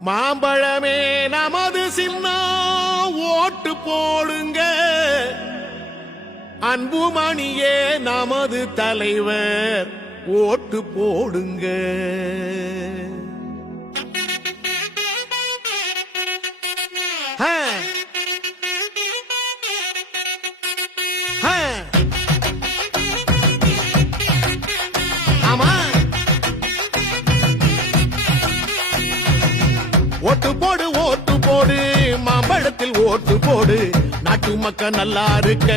மாம்பழமே நமது சின்னம் ஓட்டு போடுங்க, அன்புமணியே நமது தலைவர் ஓட்டு போடுங்க. ஓட்டு போடு ஓட்டு போடு மாம்பழத்தில் ஓட்டு போடு, நாட்டு மக்கள் நல்லா இருக்க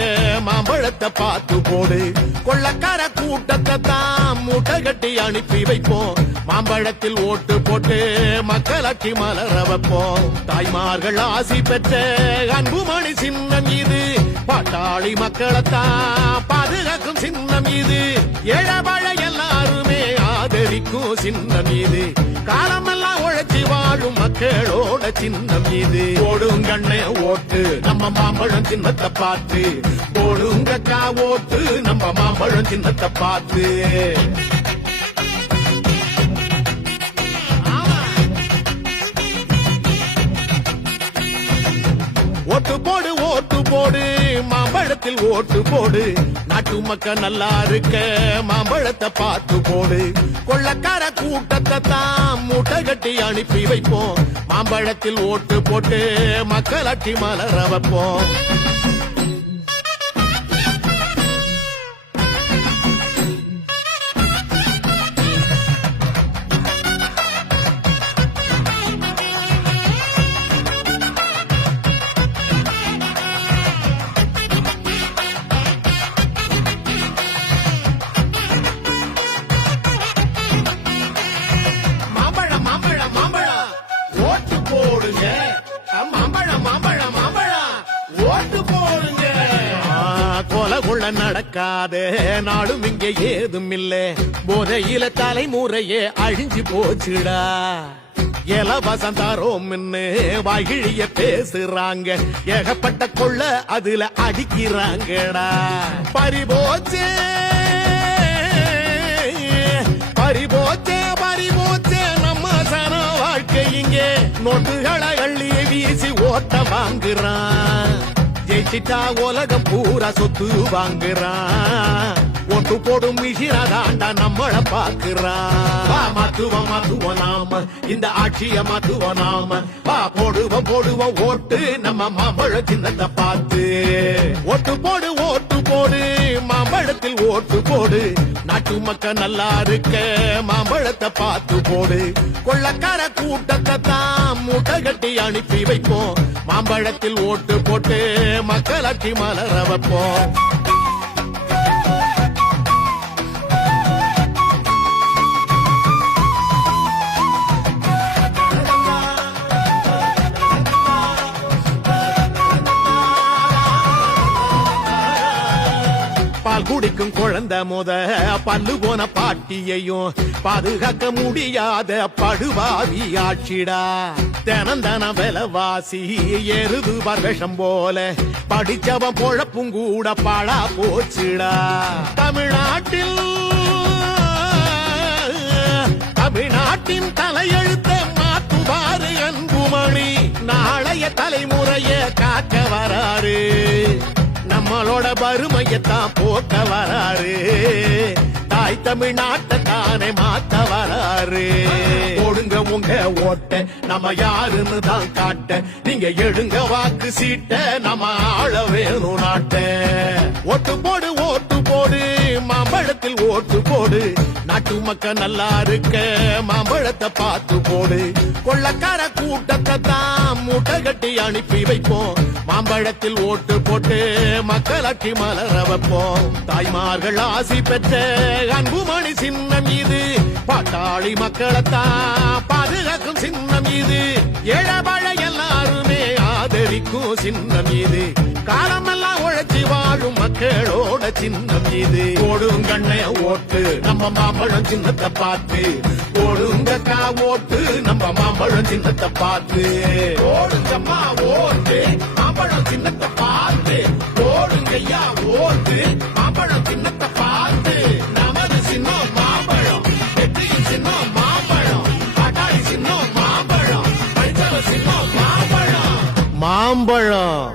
மாம்பழத்தை பார்த்து போடு. கொள்ளக்கார கூட்டத்தை தான் மூட்டை கட்டி அனுப்பி வைப்போம், மாம்பழத்தில் ஓட்டு போட்டு மக்களாட்சி மலர வைப்போம். தாய்மார்கள் ஆசி பெற்ற அன்புமணி சின்னம் இது, பாட்டாளி மக்களைத்தான் பாதுகாக்கும் சின்னம் இது. ஏழபாழ எல்லாருமே ஆதரிக்கும் சின்னம் இது, காலமெல்லாம் உழைச்சி வாழும் மக்களோட சின்னம் இது. போடுங்கண்ணே ஓட்டு நம்ம மாம்பழம் சின்னத்தை பார்த்து, போடுங்கக்கா ஓட்டு நம்ம மாம்பழம் சின்னத்தை பார்த்து. ஓட்டு போடு ஓட்டு போடு மாம்பழத்தில் ஓட்டு போடு, நாட்டு மக்கள் நல்லா இருக்க மாம்பழத்தை பார்த்து போடு. கொள்ளக்கார கூட்டத்தை தான் மூட்டை கட்டி அனுப்பி வைப்போம், மாம்பழத்தில் ஓட்டு போட்டு மக்களாட்சி மலர வைப்போம். நடக்காத நாடும் இங்க ஏதும் இல்ல, போதையில தலைமுறையே அழிஞ்சு போச்சுடா. இலவசம் தாரோம் வாய்கிழிய பேசுறாங்க, ஏகப்பட்ட கொள்ள அதுல அடிக்கிறாங்கடா. பறிபோச்சே பறிபோச்சே பறிபோச்சே நம்ம சன வாழ்க்கை இங்கே, நோட்டுகளை அள்ளி வீசி ஓட்ட வாங்குறான். ஜெயிச்சிட்டா உலகம் பூரா சொத்து வாங்குறான், ஓட்டு போடும் மிஷினாதாண்டா நம்மள பாக்குறான். மாத்துவோம் மாத்துவோம் நாம இந்த ஆட்சிய மாத்துவோம் நாம, வா போடுவோம் போடுவோம் ஓட்டு நம்ம மாம்பழ சின்னத்தை பார்த்து. ஓட்டு போடு ஓட்டு போடு மாம்பழத்தில் ஓட்டு போடு, நாட்டு மக்கள் நல்லா இருக்க மாம்பழத்தை பார்த்து போடு. கொள்ளக்கார கூட்டத்தை தான் மூட்டை கட்டி அனுப்பி வைப்போம், மாம்பழத்தில் ஓட்டு போட்டு மக்களாட்சி மலர வைப்போம். பால் குடிக்கும் குழந்தை முத பல்லு போன பாட்டியையும் பாதுகாக்க முடியாத படுவாவி ஆட்சிடா. தினந்தன விலவாசி எருது பர்வேஷம் போல, படிச்சவன் பொழப்பும் கூட பாழா போச்சுடா. தமிழ்நாட்டின் தலையெழுத்த மாத்துவாரு அன்புமணி, நாளைய தலைமுறைய காக்க வராரு, நம்மளோட வறுமையத்தான் போக்க வராரு. தாய் தமிழ்நாட்டை தானே மாத்த வராரு. போடுங்க உங்க ஓட்ட நம்ம யாருன்னு தான் காட்ட, நீங்க எடுங்க வாக்கு சீட்ட நம்ம ஆள வேணும் நாட்ட. ஓட்டு போடு ஓட்டு போடு மாம்பழத்தில் ஓட்டு போடு, நாட்டு மக்கள் நல்லா இருக்க மாம்பழத்தை பார்த்து போடு. கொள்ளக்கார கூட்டத்தை தான் மூட்டை கட்டி அனுப்பி வைப்போம், மாம்பழத்தில் ஓட்டு போட்டு மக்களாட்சி மலர வைப்போம். தாய்மார்கள் ஆசி பெற்ற அன்புமணி சின்னம் இது, பாட்டாளி மக்களைத்தான் பாதுகாக்கும் சின்னம் இது. ஏழபாழ எல்லாருமே ஆதரிக்கும் சின்னம் இது, காலமெல்லாம் உழைச்சி வாழும் மக்களோட சின்னம் இது. போடுங்கண்ணே ஓட்டு நம்ம மாம்பழம் சின்னத்தை பார்த்து, போடுங்கக்கா ஓட்டு நம்ம மாம்பழம் சின்னத்தை பார்த்து. போடுங்கம்மா ஓட்டு மாம்பழம் சின்னத்தை பார்த்து, போடுங்கய்யா ஓட்டு மாம்பழம் சின்னத்தை பார்த்து. நமது சின்னம் மாம்பழம், வெற்றியின் சின்னம் மாம்பழம், பாட்டாளி சின்னம் மாம்பழம். மாம்பழம்